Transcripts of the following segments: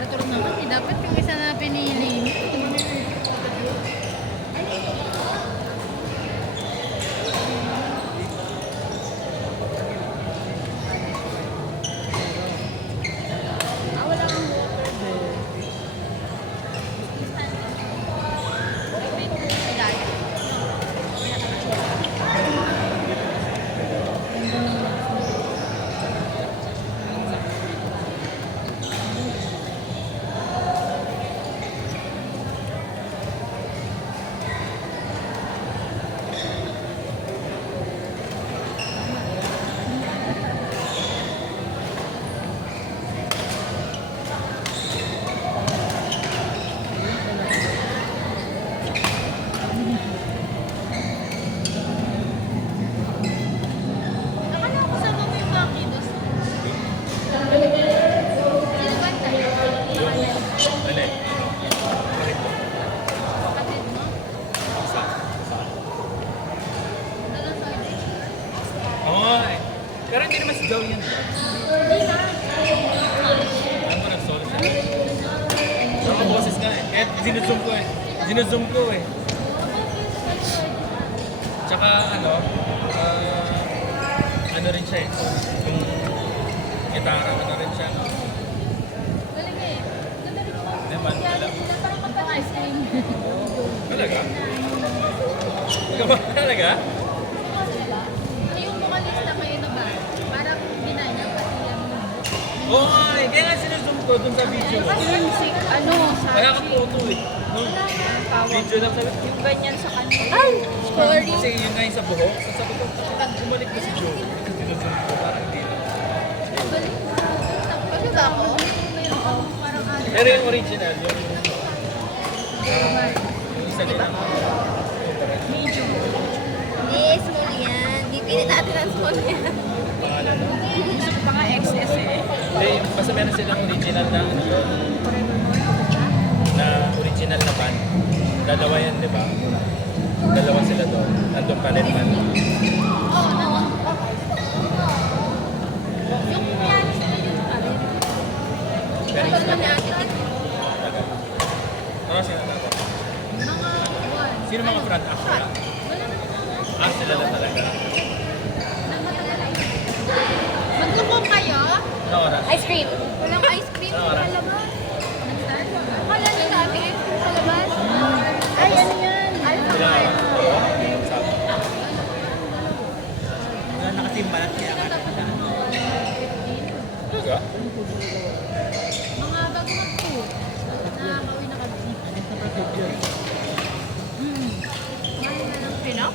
Arthur naman, eh. Dapat yung isa na pinili mo. Wala kang water there. Akala ko kasama mo yung mga kiddos. Sino ba tayo? Ano eh? Kapatid mo? Isa. Dalang sabi. Oo eh. Pero hindi naman si Joe yan. Alam mo, nag-solo siya. Mga boses nga eh. Kaya sinuzoom ko eh. Sinuzoom ko eh. Tsaka ano rin siya eh. Yung gitara, ano rin siya. Galing eh. Ganda rin mo. Naman, alam. Parang kapag ice cream. Talaga? Talaga? Ano yung vocalista kayo na ba? Parang binanya kasi yan. Oo eh. Kaya nga sinuzoom ko dun sa video. Music, ano, sa Kaya ka photo eh. No? Video lang sabi. yung ganyan sa kanila. Ay! Sorry. Kasi yun nga yung sa buhok. So sabi ko, bakit bumalik ba si Joe? Kasi sinuzoom ko parang hindi na. Balik mo. Ano ba ako? Mayroon akong parang ano. Pero yung original, yung isa din ang Medyo. Hindi, small yan. Bibili natin ang small yan. pangalan. Gusto ko pa nga XS eh. Hindi, basta meron silang original na na original na band. Dalawa yan, di ba? Dalawa sila doon. Nandun pa rin man. Oo, naman. Yung pianist na yun pa rin. Galing Ito sila. naman natin. Tagal. Ano sila dapat? Mga one. Sino mga front act nila? Wala naman ako. Ah, sila lang talaga. Magkukong kayo? Ano oras? Ice cream. Walang ice cream Ano sa oras? labas. Nag-start? Akala niyo sabi ice cream sa labas. Ay, ano yan? Alpha Sila Mart. Oo, yung sabi. Wala na kasi yung balat kaya Tapos kata na. Talaga? mga bago mag-2. Nakakauwi na kami. Mahal na ng pinap?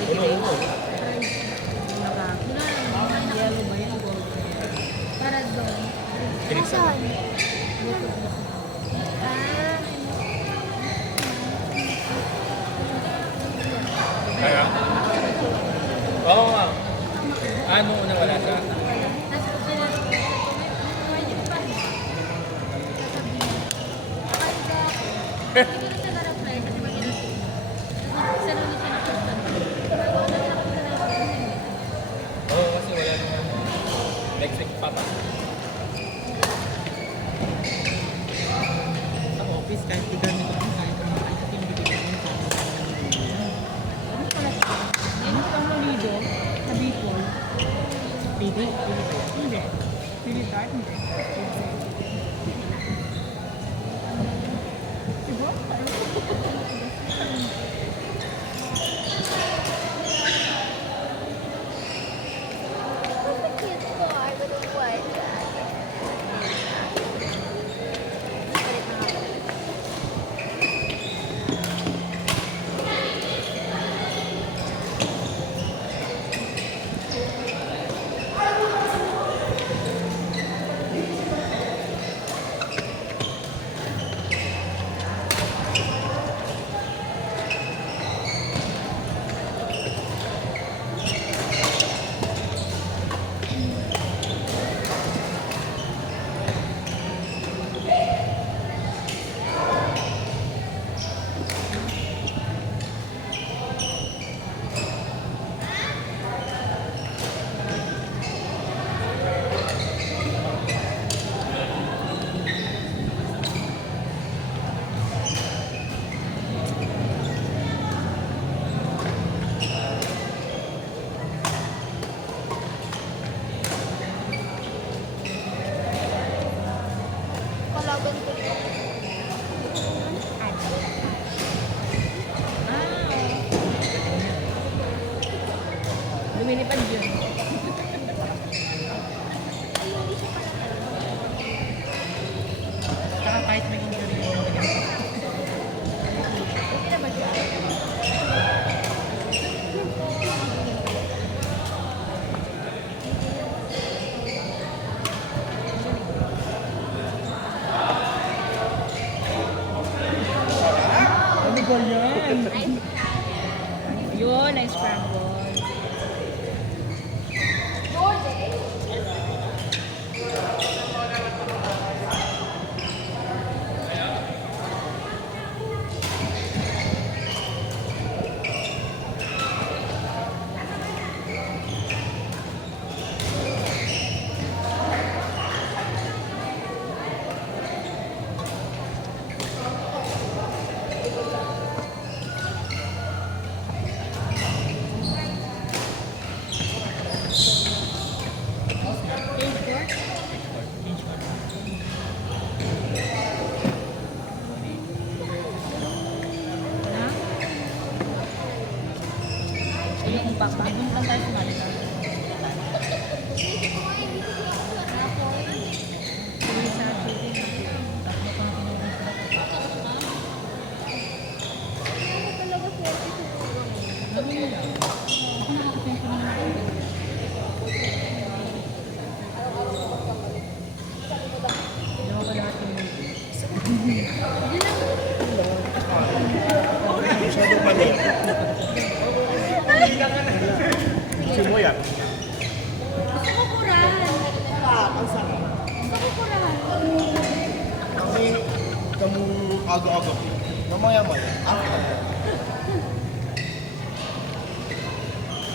Uno. Yellow ba yan? Para doon. Pinigsan. Kaya? Oo nga. Ano una wala siya? Oo, kasi wala naman. Electric pa pa. Sa office, kahit di kami ito, kahit ang mga kahit yung bibigyan mo sa Ano pang Lolido sa Bicol? Pili ba yan? Hindi. Militar? Hindi. Diba? Cute ko. I don't know why. Masyado pala yun. Gusto mo yan? Gusto ko kuran. Gusto ko kuran. Kami, kamu aga-aga. Mamaya-maya.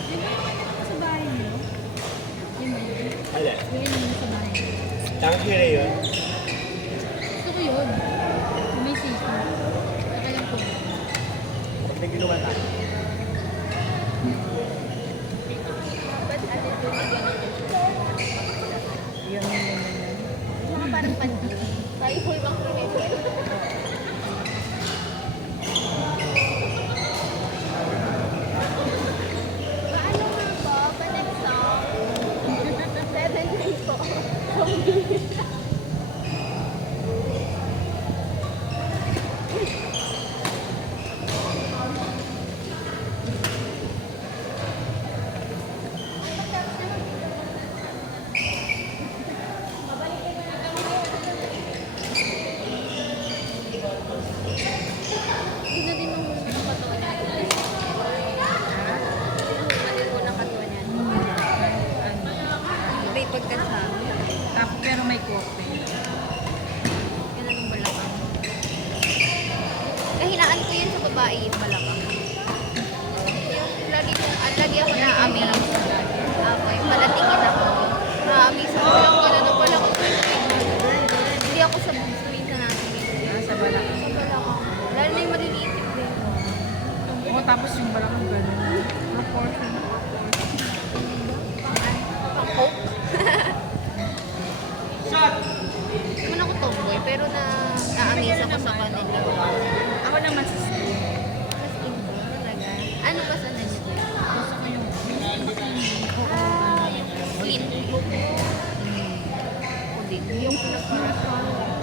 Di ba yung ano sa bahay niyo? Yun ba yun? Alin? Yun yung sa bahay niyo. Tangkire yun. Gusto ko yun. Yung may sisi. Saka yung kubo. Hindi ginawa tayo. Mga parang panty. Tayo full bang pinipil. Paano nga po? Panig song? 7 days po. Sino din mo muna ng katawan natin? Ano mo ng katawan yan? May pagkasama. Tapos pero may kope. Yan ang balakang. Kahinaan ko yun sa babae yung balakang. Yung lagi ako na-amaze. Okay, palatingin ako. Na-amaze ako lang gano'n na pala ko. Hindi ako sa boobs ko minsan natin. Sa balakang. Sa balakang. Lalo na yung maliliit yung brain. Oo, tapos yung balakang gano'n. Proportion. Pang coke. Hindi man ako tomboy, pero na-amaze ako sa kanila. Ako naman sa skin. Mas info talaga. Ano ba sa nanyo? Gusto ko yung Sweet. O din. Yung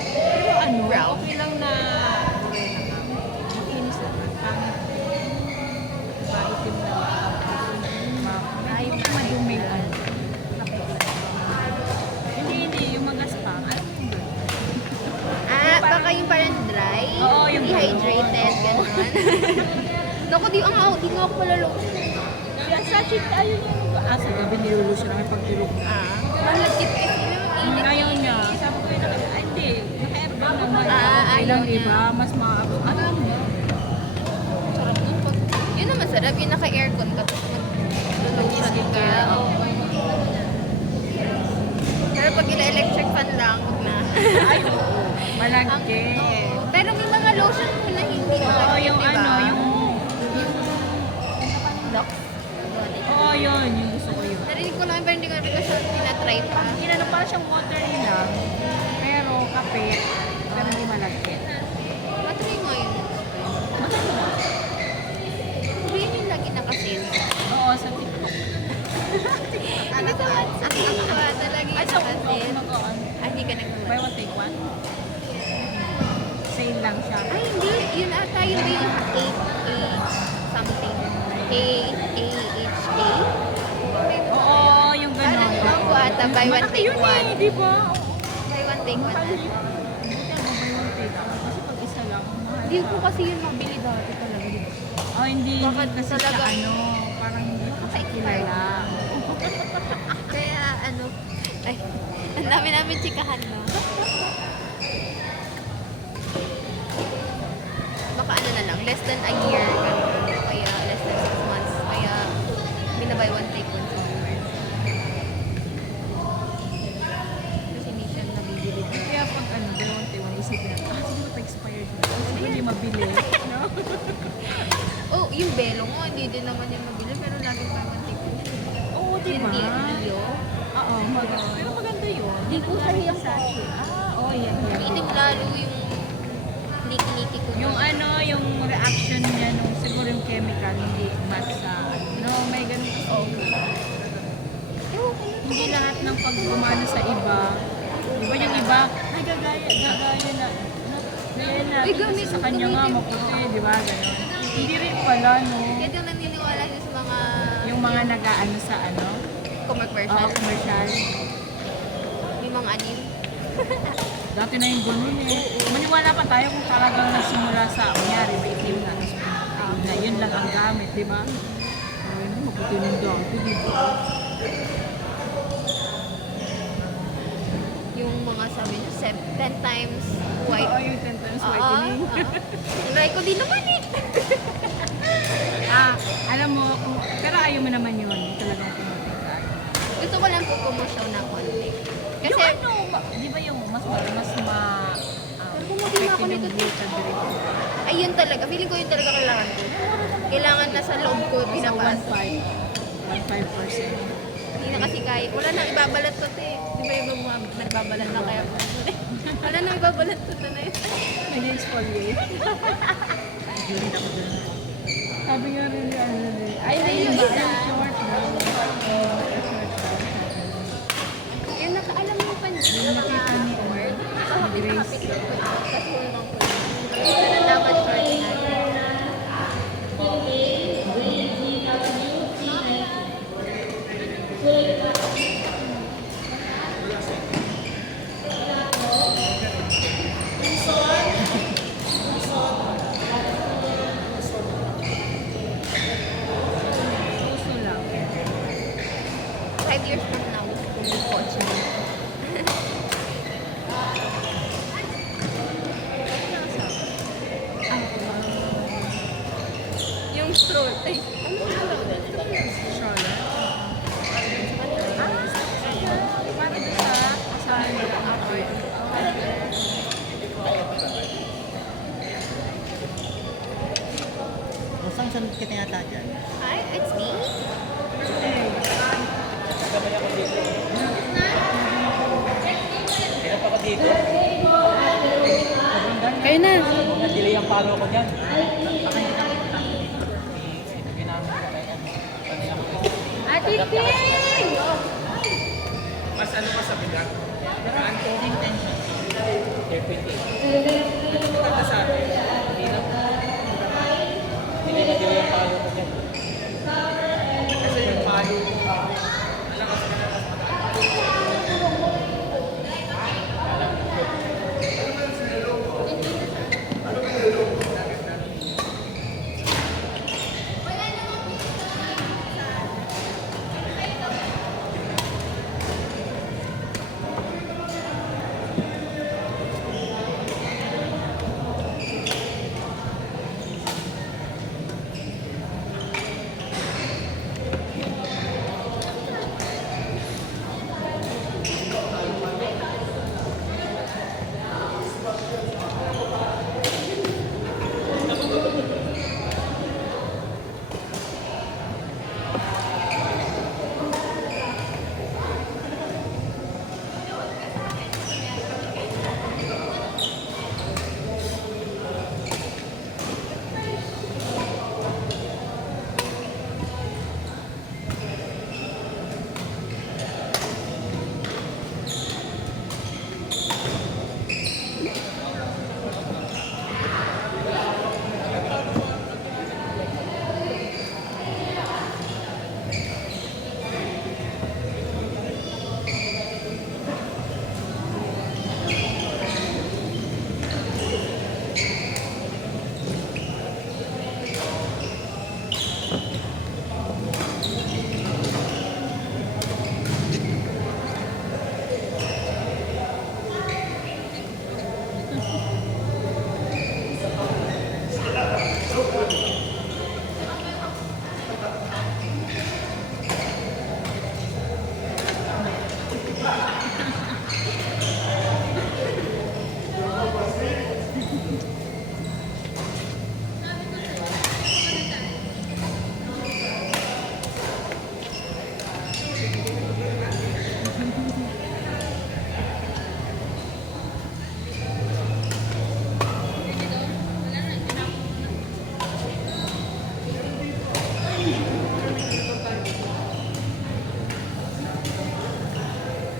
pero ano, Brown. okay lang na makinis naman. Pangit. Maitim na. Ay, madumi. Hindi. Yung magaspang. Alam mo yun? baka yung parang dry. Oo, yung dehydrated, gano'n. gano'n. Naku, di nga ako malalo. Kaya sa cheat, ayun yung sa gabi nilulusyo namin pag tulog na. Malagkit kasi yung init. Ngayon niya, sabi ko yun, ay hindi, naka-aircon naman. Ayaw Ilang niya. iba, mas maabot. Alam mo, Sarap nun pag... Yun naman sarap, yung naka-aircon ka, tapos mag-lotion ka. Oo. Pero pag ila-electric fan lang, huwag na. ay, malagkit. Oo. Pero may mga lotion mo na hindi Oo, malagkit, yung diba? ano, yung... Lux. Oo, yun, yung gusto ko yun. Narinig ko lang, pero hindi ko na siya tinatry pa. Inano para siyang water nila, pero kape, pero hindi malagkit. Matry mo yun. Hindi yung lagi nakasin. Oo, sa TikTok. Ano sa WhatsApp? Lagi Ay, sa nakasin. mag-on. Ay, hindi ka Buy nag-watch. one, take one. Sale lang siya. Ay, hindi. Yun ata yun ba yung 8A something. K-A-H-A? Oo, yung gano'n. Parang lang po ata, buy one, Malaki take yun one. eh, di ba? Buy one, take one. Mahal yun. Buti ano, buy one, take one. Kasi pag isa lang, mahal Hindi siya. ko kasi yun mabili dati talaga. Di ba? Oh, hindi. Bakit Kasi talaga? sa ano, parang hindi ko siya kilala. Kaya ano, ay, ang dami namin chikahan, no? Baka ano na lang, less than a year, ganun. Kaya less than 6 months. Kaya binabay one take one somewhere. Kasi hindi siya nabibili. Kaya pag ano, dalawang tayo, isipin natin, siguro pa-expired na. Siguro hindi mabili. No? Oh, yung belo mo, hindi din naman yung mabili, pero lagi buy one take one. Oo, di ba? Leo. Oo, pero maganda yun. Hindi po sa hiyang sachet. Oo, yan. Itim lalo yung niki-niki ko. Yung ano, yung reaction niya nung siguro yung chemical, hindi match sa ano. No, may ganun. Oo. Hindi lahat ng pag gumana sa iba. Di ba yung iba, ay gagaya na. Ganyan na. Uy, gamit Sa mo, kanya nga gamitin mo. maputi, di ba? Ganun. Hindi rin pala, no? Kaya doon naniniwala siya sa mga Yung mga nag-ano sa ano, commercial. commercial. May mga anim. Dati na yung ganun eh. Maniwala pa tayo kung talagang nagsimula sa, kunyari, may itim na, tapos na yun lang ang gamit, di ba? Ay, mabuti ng donkey, di ba? Yung mga sabi niya, 10 times white. Oo, yung 10 times Oo, whitening. Try ko din naman eh. Alam mo, pero ayaw mo naman yun, talagang pumunta ka. Gusto ko lang po pumusyaw na konti. Kasi, Yung ano, di ba yung mas bumili na ako nito. Ayun talaga, feeling ko yun talaga kailangan ko. Kailangan na sa loob ko pinapasok. 1.5%. Hindi na kasi kaya. Wala nang ibabalat to te. Di ba yung mga nagbabalat na kaya? Wala nang ibabalat to na yun. Nag-exfoliate. Sabi nga rin ni ano rin. Ay, hindi yung isa. Short na. Yung nakaalam mo pa niya. Yung nakita ni Word. Hindi nakapit ko. Kasi hulong ko. Ito na dapat short natin. Puso lang. 5 years from now, kung yung stroll. Ay, ano tawag doon? Stroller. Para doon sa upper. Saan saan kita yata dyan? Hi, it's me. Kaya pa ka dito. Kayo na. Nag-delay ang palo ko dyan. Ate Ting! Mas ano ka sa bigat? Pero ang tension.